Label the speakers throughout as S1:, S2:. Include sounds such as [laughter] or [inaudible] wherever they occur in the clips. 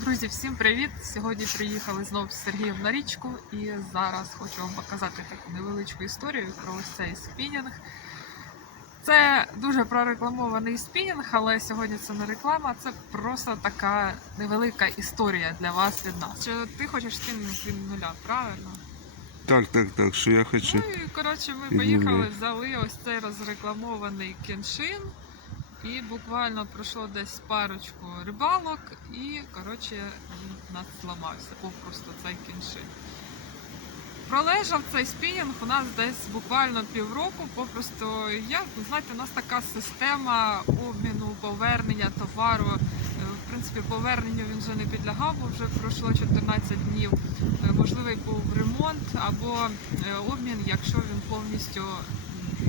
S1: Друзі, всім привіт! Сьогодні приїхали знову з Сергієм на річку і зараз хочу вам показати таку невеличку історію про ось цей спінінг. Це дуже прорекламований спінінг, але сьогодні це не реклама, це просто така невелика історія для вас від нас. Що ти хочеш спінінг від нуля, правильно?
S2: Так, так, так, що я хочу.
S1: Ну і коротше, ми поїхали, взяли ось цей розрекламований кеншин. І буквально пройшло десь парочку рибалок, і коротше він у нас зламався, попросту цей кіншин. Пролежав цей спінінг у нас десь буквально півроку. Попросту як знаєте, у нас така система обміну, повернення товару. Е, В принципі, поверненню він вже не підлягав, бо вже пройшло 14 днів. Е, Можливий був ремонт або е, обмін, якщо він повністю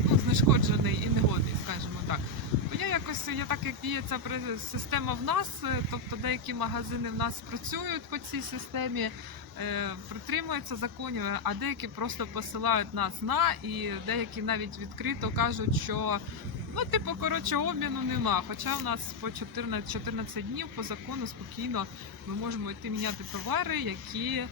S1: ну, знешкоджений і негодний, скажімо так. Бо я якось я так як діє ця система в нас, е, тобто деякі магазини в нас працюють по цій системі, е, притримуються законів, а деякі просто посилають нас на, і деякі навіть відкрито кажуть, що ну, типу, коротше, обміну нема. Хоча в нас по 14, 14 днів по закону спокійно ми можемо йти міняти товари, які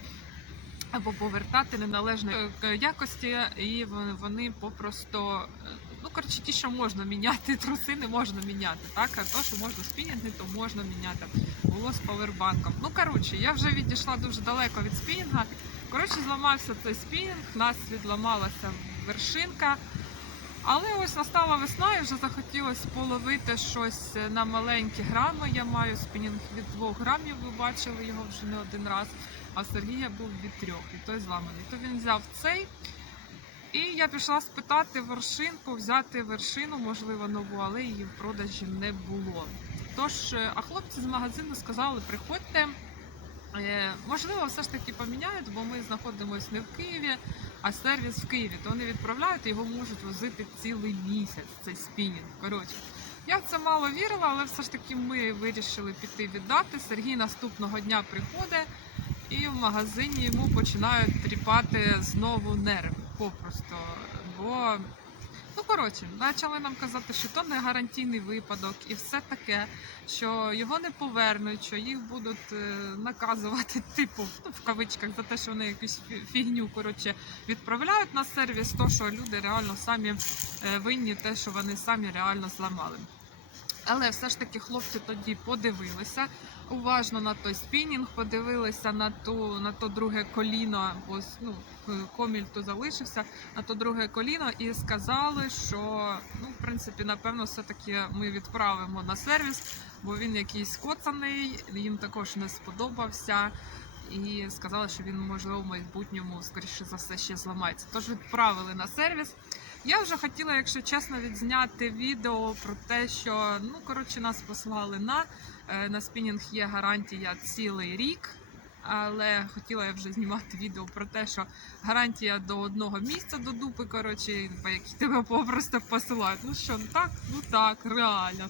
S1: або повертати неналежної е, якості, і вони- попросту. е, Ну, коротше, ті, що можна міняти, [laughs] труси не можна міняти. Так, а то, що можна спінінги, то можна міняти. Було з павербанком. Ну, коротше, я вже відійшла дуже далеко від спінінга. Коротше, зламався цей спінінг, нас відламалася вершинка. Але ось настала весна і вже захотілося половити щось на маленькі грами. Я маю спінінг від 2 грамів, ви бачили його вже не один раз. А Сергія був від трьох, і той зламаний. То він взяв цей. І я пішла спитати вершинку, взяти вершину, можливо, нову, але її в продажі не було. Тож, е, а хлопці з магазину сказали, приходьте. Е, Можливо, все ж таки поміняють, бо ми знаходимося не в Києві, а сервіс в Києві. То вони відправляють його можуть возити цілий місяць. Цей спінінг. Коротше, я в це мало вірила, але все ж таки ми вирішили піти віддати. Сергій наступного дня приходить, і в магазині йому починають тріпати знову нерви. Попросту. Бо Ну, коротше, почали нам казати, що то не гарантійний випадок і все таке, що його не повернуть, що їх будуть е, наказувати, [laughs] типу, ну, в кавичках, за те, що вони якусь фігню коротше, відправляють на сервіс, то що люди реально самі е, винні, те, що вони самі реально зламали. Але все ж таки хлопці тоді подивилися уважно на той спінінг, подивилися на ту на то друге коліно, ось ну е, коміль то залишився на то друге коліно і сказали, що ну, в принципі, напевно, все-таки ми відправимо на сервіс, бо він якийсь коцаний, їм також не сподобався. І сказали, що він можливо в майбутньому, скоріше за все, ще зламається. Тож відправили на сервіс. Я вже хотіла, якщо чесно, відзняти відео про те, що ну коротше нас послали на, е, на спінінг є гарантія цілий рік. Але хотіла я вже знімати відео про те, що гарантія до одного місця до дупи, коротше, по якій тебе попросту посилають. Ну що, ну так, ну так, реально.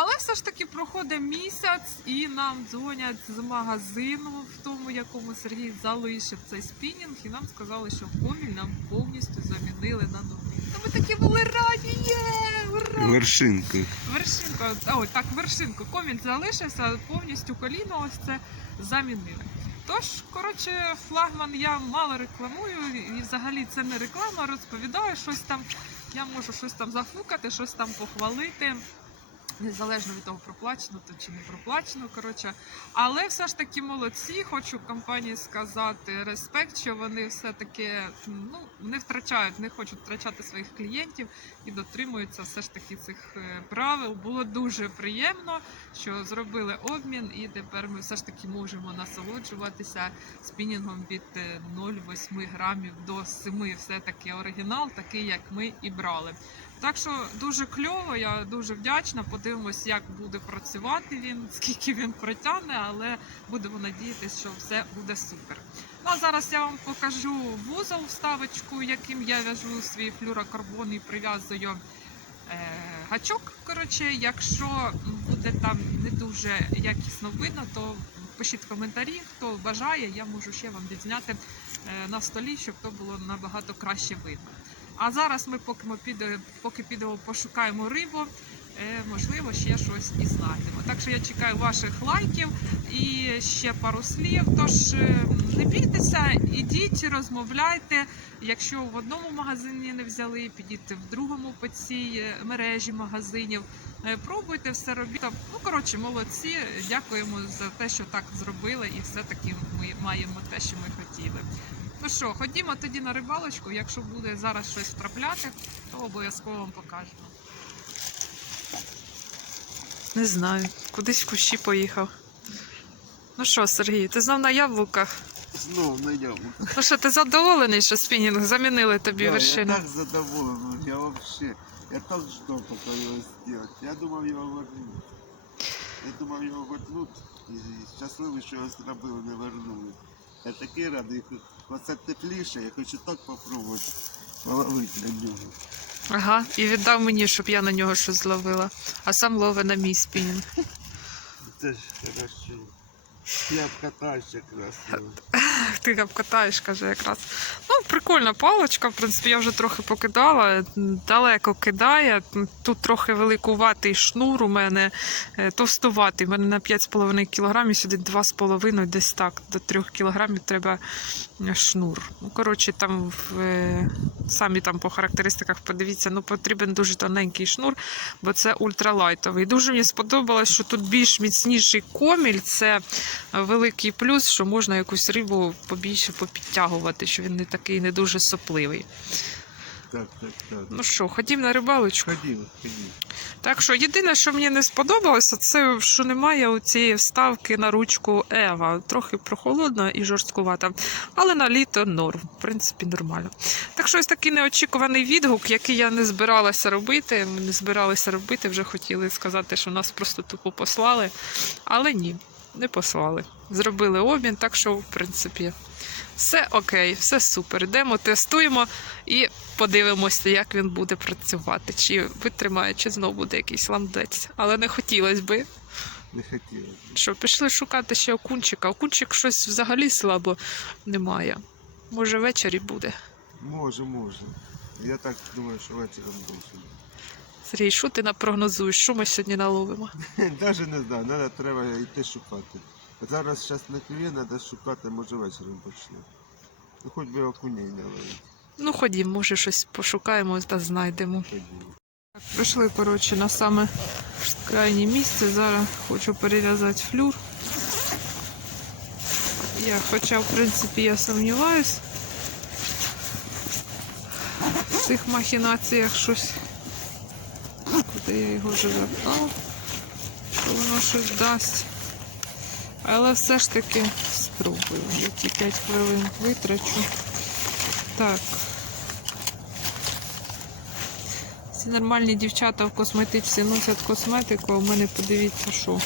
S1: Але все ж таки проходить місяць, і нам дзвонять з магазину, в тому, якому Сергій залишив цей спінінг, і нам сказали, що коміль нам повністю замінили на новий. Та ми такі були раді! Є! Ура!
S2: Вершинка.
S1: Вершинку, ой, так, вершинку. Комінь залишився, повністю коліно ось це замінили. Тож, коротше, флагман я мало рекламую, і взагалі це не реклама, розповідаю щось там. Я можу щось там зафукати, щось там похвалити. Незалежно від того, проплачено то чи не проплачено, коротше. Але все ж таки молодці. Хочу компанії сказати респект, що вони все-таки ну, не втрачають, не хочуть втрачати своїх клієнтів і дотримуються все ж таки цих е, правил. Було дуже приємно, що зробили обмін, і тепер ми все ж таки можемо насолоджуватися спінінгом від е, 0,8 грамів до 7. Все таки оригінал, такий як ми і брали. Так що дуже кльово, я дуже вдячна. Подивимось, як буде працювати він, [laughs] скільки він протягне, але будемо надіятися, що все буде супер. Ну а зараз я вам покажу вузол вставочку, яким я в'яжу свій флюрокарбон і прив'язую е, гачок. Коротше, якщо буде там не дуже якісно видно, то пишіть коментарі, хто бажає, я можу ще вам відзняти е, на столі, щоб то було набагато краще видно. А зараз ми поки ми піде, поки підемо пошукаємо рибу. е, можливо, ще щось і знайдемо. Так що я чекаю ваших лайків і ще пару слів. Тож е, не бійтеся, ідіть, розмовляйте. Якщо в одному магазині не взяли, підійте в другому по цій е, мережі магазинів. Пробуйте все робіть. Ну коротше, молодці. Дякуємо за те, що так зробили, і все таки ми маємо те, що ми хотіли. Ну що, ходімо тоді на рибалочку. Якщо буде зараз щось трапляти, то обов'язково вам покажемо. Не знаю, кудись в кущі поїхав. Ну що, Сергій, ти знов на яблуках?
S2: Знов на яблуко.
S1: Ну що, ти задоволений, що спінінг замінили тобі
S2: Да,
S1: вершину?
S2: я так задоволений, я вообще, я так ждал, пока его сделать. Я думав його вернуть. Я думав його вернуть і щасливий, що його зробили, не вернули. Я такий радий, оце тепліше, я хочу так попробувати. Половити для нього.
S1: Ага, і віддав мені, щоб я на нього щось зловила. А сам ловить на мій спінінг.
S2: Це ж хорошо. Я б обкатаюсь якраз.
S1: Ти обкатаєш, каже якраз. Ну, прикольна паличка, в принципі, я вже трохи покидала. Далеко кидає. Тут трохи великуватий шнур у мене, е, товстуватий. У мене на 5,5 кг, сюди 2,5, десь так. До 3 кг треба шнур. Ну, коротше, там в, е, самі там по характеристиках подивіться, ну потрібен дуже тоненький шнур, бо це ультралайтовий. Дуже мені сподобалось, що тут більш міцніший коміль. Це великий плюс, що можна якусь рибу побільше попідтягувати, що він не такий не дуже сопливий.
S2: Так, так, так.
S1: Ну що, ходім на рибалочку.
S2: Ходімо, ходімо.
S1: Так що єдине, що мені не сподобалося, це що немає цієї вставки на ручку Ева. Трохи прохолодна і жорсткувата, але на літо норм. В принципі, нормально. Так що ось такий неочікуваний відгук, який я не збиралася робити. Ми не збиралися робити, вже хотіли сказати, що нас просто тупо послали. Але ні, не послали. Зробили обмін, так що, в принципі, все окей, все супер. Йдемо, тестуємо і подивимося, як він буде працювати, чи витримає, чи знову буде якийсь ламдець. Але не хотілося би.
S2: Не хотілося.
S1: Що, пішли шукати ще окунчика. Окунчик щось взагалі слабо немає. Може, ввечері буде.
S2: Може, може. Я так думаю, що вечором буде.
S1: Сергій, що ти напрогнозуєш? Що ми сьогодні наловимо? [laughs]
S2: Навіть не знаю, треба, треба йти шукати. Зараз зараз не клює, треба шукати, може вечором почне. Ну хоч би окуней не ловити.
S1: Ну, ходім, може, щось пошукаємо та знайдемо.
S2: Ходімо.
S1: Прийшли, коротше, на саме крайнє місце. Зараз хочу перев'язати флюр. Я, хоча, в принципі, я сумніваюсь в цих махінаціях щось. Куди я його вже запхав, що воно щось дасть. Але все ж таки спробую. Я ці 5 хвилин витрачу. Так. Всі нормальні дівчата в косметичці носять косметику, а в мене подивіться, що.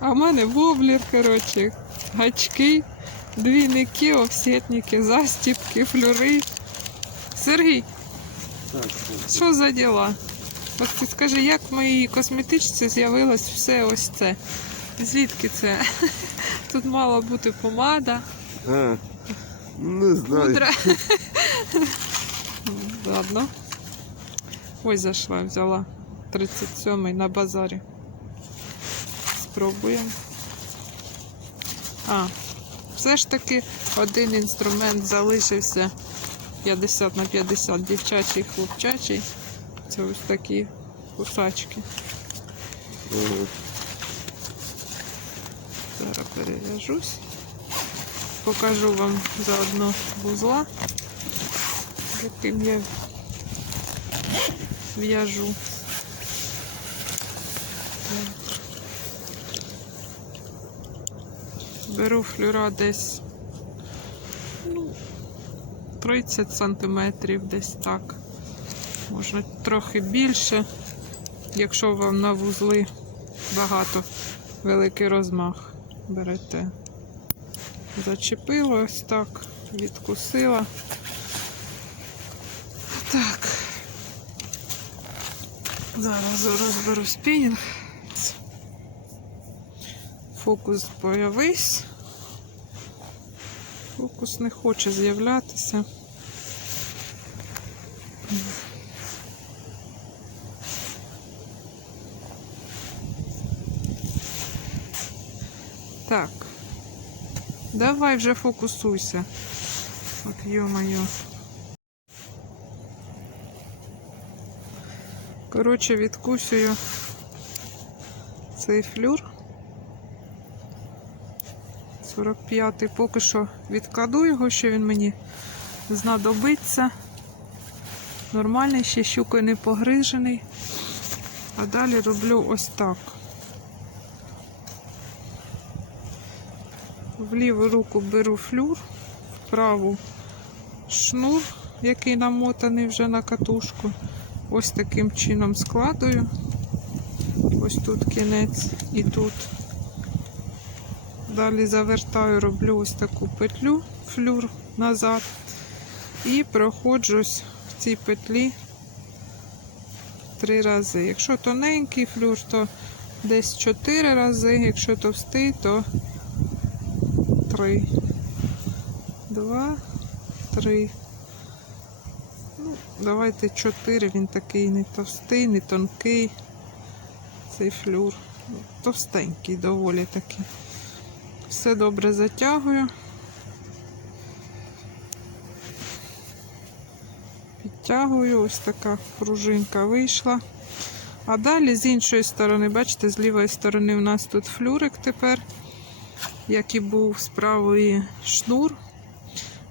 S1: А в мене воблер, коротше, гачки, двійники, офсетники, застіпки, флюри. Сергій, що за діла? От ти скажи, як в моїй косметичці з'явилось все ось це? Звідки це? [laughs] Тут мала бути помада,
S2: А, не знаю.
S1: пудра. [laughs] Ладно. Ось зайшла, взяла 37-й на базарі. Спробуємо. А, все ж таки один інструмент залишився 50 на 50 дівчачий хлопчачий. Це ось такі кусачки. Зараз перев'яжусь. Покажу вам заодно вузла, яким я в'яжу. Беру флюра десь 30 сантиметрів, десь так. Можна трохи більше, якщо вам на вузли багато великий розмах берете. Зачепила ось так, відкусила. Так. Зараз розберу спінінг. Фокус появись. Фокус не хоче з'являтися. Так, давай вже фокусуйся. От йо-моє. Коротше, відкусюю цей флюр. 45-й. Поки що відкладу його, що він мені знадобиться. Нормальний, ще щукою не погрижений. А далі роблю ось так. В ліву руку беру флюр, в праву шнур, який намотаний вже на катушку. Ось таким чином складую. Ось тут кінець і тут. Далі завертаю, роблю ось таку петлю, флюр назад. І проходжусь в цій петлі три рази. Якщо тоненький флюр, то десь чотири рази, якщо товстий, то три. Два, три. Ну, давайте чотири. Він такий не товстий, не тонкий. Цей флюр. Товстенький доволі такий. Все добре затягую. Підтягую, ось така пружинка вийшла. А далі з іншої сторони, бачите, з лівої сторони у нас тут флюрик тепер, як і був з правої шнур.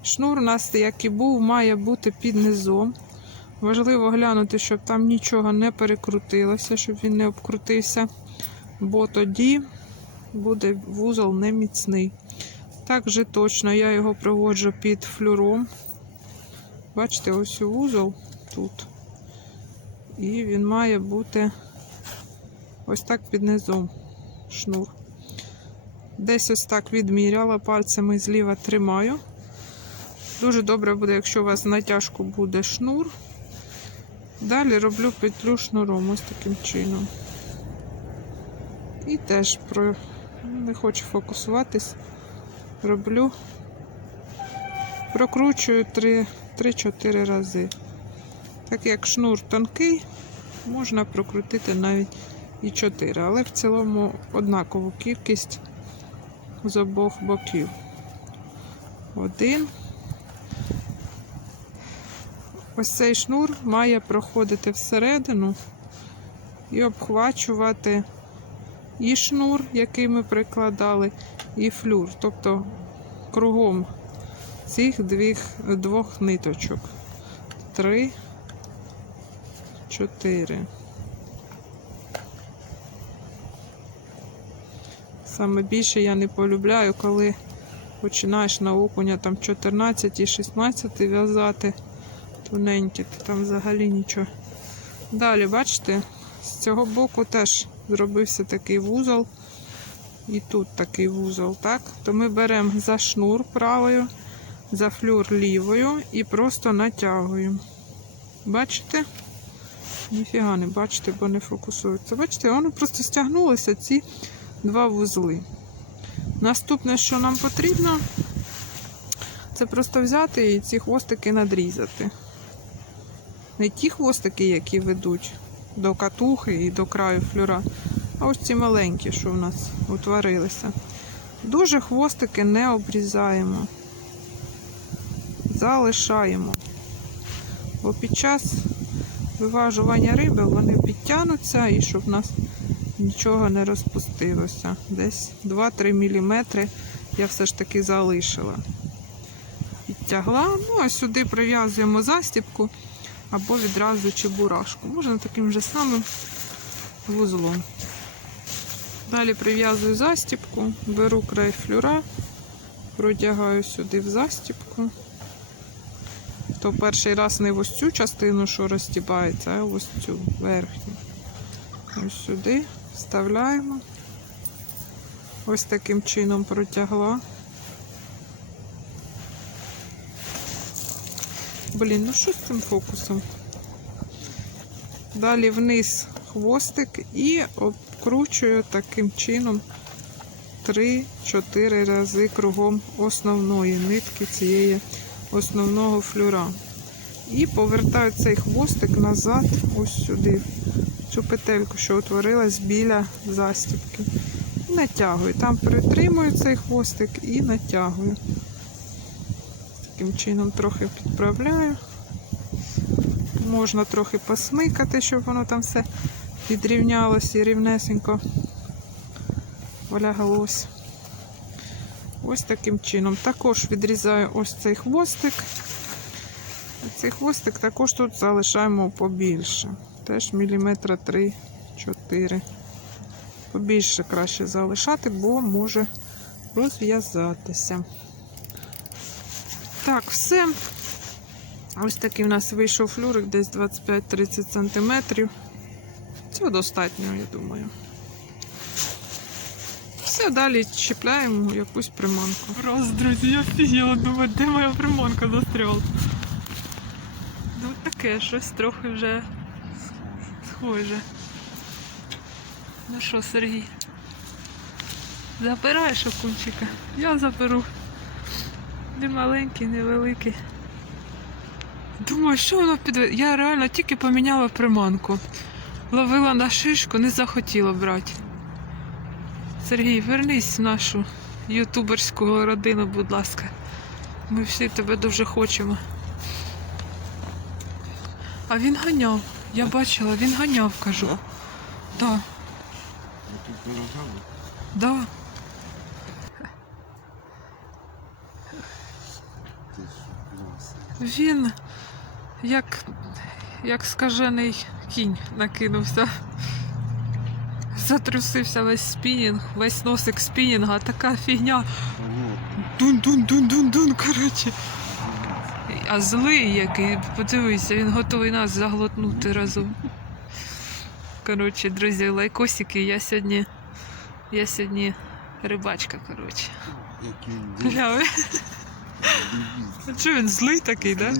S1: Шнур у нас, як і був, має бути під низом. Важливо глянути, щоб там нічого не перекрутилося, щоб він не обкрутився, бо тоді буде вузол неміцний. Так же точно я його проводжу під флюром. Бачите, ось вузол тут. І він має бути ось так під низом шнур. Десь ось так відміряла, пальцями зліва тримаю. Дуже добре буде, якщо у вас натяжку буде шнур. Далі роблю петлю шнуром ось таким чином. І теж про не хочу фокусуватись. Роблю, прокручую 3-4 рази. Так як шнур тонкий, можна прокрутити навіть і 4, але в цілому однакову кількість з обох боків. Один. Ось цей шнур має проходити всередину і обхвачувати і шнур, який ми прикладали, і флюр, тобто кругом цих двох, двох ниточок. Три, чотири. Саме більше я не полюбляю, коли починаєш на окуня там 14 і 16 в'язати тоненькі, то там взагалі нічого. Далі, бачите, з цього боку теж зробився такий вузол. І тут такий вузол, так? То ми беремо за шнур правою, за флюр лівою і просто натягуємо. Бачите? Ніфіга не бачите, бо не фокусується. Бачите, воно просто стягнулося ці два вузли. Наступне, що нам потрібно, це просто взяти і ці хвостики надрізати. Не ті хвостики, які ведуть до катухи і до краю флюра, а ось ці маленькі, що в нас утворилися. Дуже хвостики не обрізаємо, залишаємо. Бо під час виважування риби вони підтягнуться і щоб в нас нічого не розпустилося. Десь 2-3 мм я все ж таки залишила. Підтягла. Ну, а сюди прив'язуємо застібку або відразу чебурашку. Можна таким же самим вузлом. Далі прив'язую застібку, беру край флюра, протягаю сюди в застібку. То перший раз не в ось цю частину, що розтібається, а ось цю верхню. Ось сюди вставляємо. Ось таким чином протягла. Блін, ну що з цим фокусом? Далі вниз хвостик і обкручую таким чином 3-4 рази кругом основної нитки цієї основного флюра. І повертаю цей хвостик назад, ось сюди, цю петельку, що утворилась біля застібки. натягую. Там притримую цей хвостик і натягую. Таким чином трохи підправляю. Можна трохи посмикати, щоб воно там все підрівнялося і рівнесенько полягалось. Ось таким чином. Також відрізаю ось цей хвостик. Цей хвостик також тут залишаємо побільше. Теж міліметра 3-4. Побільше краще залишати, бо може розв'язатися. Так, все. Ось такий у нас вийшов флюрик, десь 25-30 см. Цього достатньо, я думаю. Все, далі чіпляємо якусь приманку. Раз, друзі, я офігела, думаю, де моя приманка застряла. Ну таке, щось трохи вже схоже. Ну що, Сергій? Забираєш окунчика? Я заберу. Не маленький, не великий. Думаю, що воно під. Я реально тільки поміняла приманку. Ловила на шишку, не захотіла брати. Сергій, вернись в нашу ютуберську родину, будь ласка. Ми всі тебе дуже хочемо. А він ганяв. Я бачила, він ганяв, кажу.
S2: Да?
S1: Да, да.
S2: Ти що, клас.
S1: Він як, як скажений кінь накинувся. Затрусився весь спінінг, весь носик спінінга, така фігня. Дун-дун-дун-дун-дун, коротше. А злий який, подивися, він готовий нас заглотнути разом. Коротше, друзі, лайкосики, я сьогодні. Я сьогодні рибачка, коротше.
S2: Як він
S1: злий такий, да?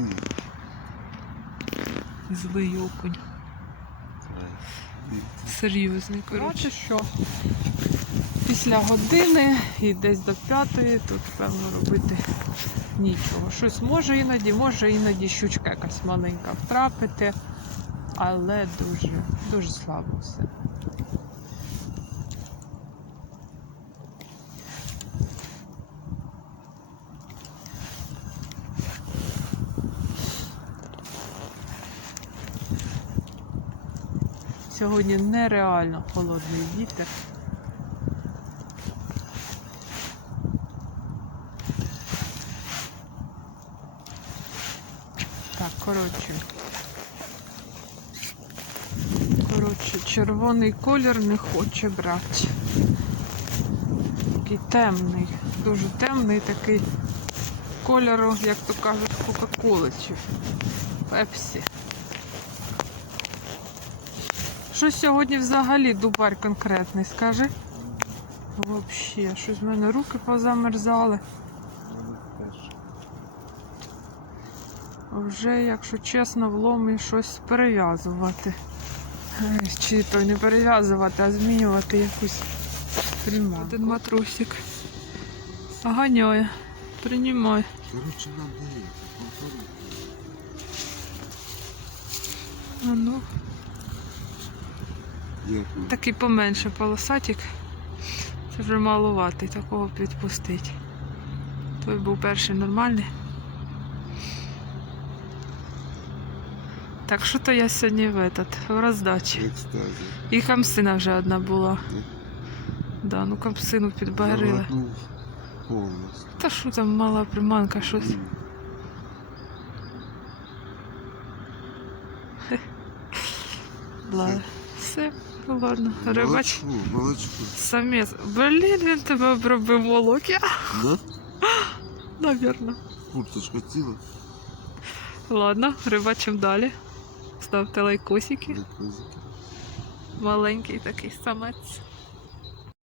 S1: Злий окунь. Серйозний, коротше. що? Після години і десь до п'ятої тут, певно, робити нічого. Щось може іноді, може іноді щучка якась маленька втрапити, але дуже, дуже слабо все. Сьогодні нереально холодний вітер. Так, коротше. Коротше, червоний колір не хоче брати. Такий темний, дуже темний такий кольору, як то кажуть, Кока-Коли чи Пепсі. Що сьогодні взагалі дубар конкретний, скажи? Взагалі, щось в мене руки позамерзали. Вже, якщо чесно, вломі щось перев'язувати. Чи то не перев'язувати, а змінювати якусь приманку. Один матрусик. Ганяє. Приймай.
S2: Короче, нам дається.
S1: А ну. Такий поменше полосатик. Це вже малуватий, такого підпустить. Той був перший нормальний. Так, що то я сьогодні в этот, в роздачі. І камсина вже одна була.
S2: Ні?
S1: Да, ну камсину підбагрили.
S2: Повністю.
S1: Та що там мала приманка, щось. Ладно. Все, ну ладно. Рибач.
S2: Молочку, молочку.
S1: Самець. Блін, він тебе обробив молок.
S2: Да? [laughs]
S1: навірно.
S2: Курточка ціла.
S1: Ладно, рибачим далі. Ставте лайкосики.
S2: Лайкосики.
S1: Маленький такий самець.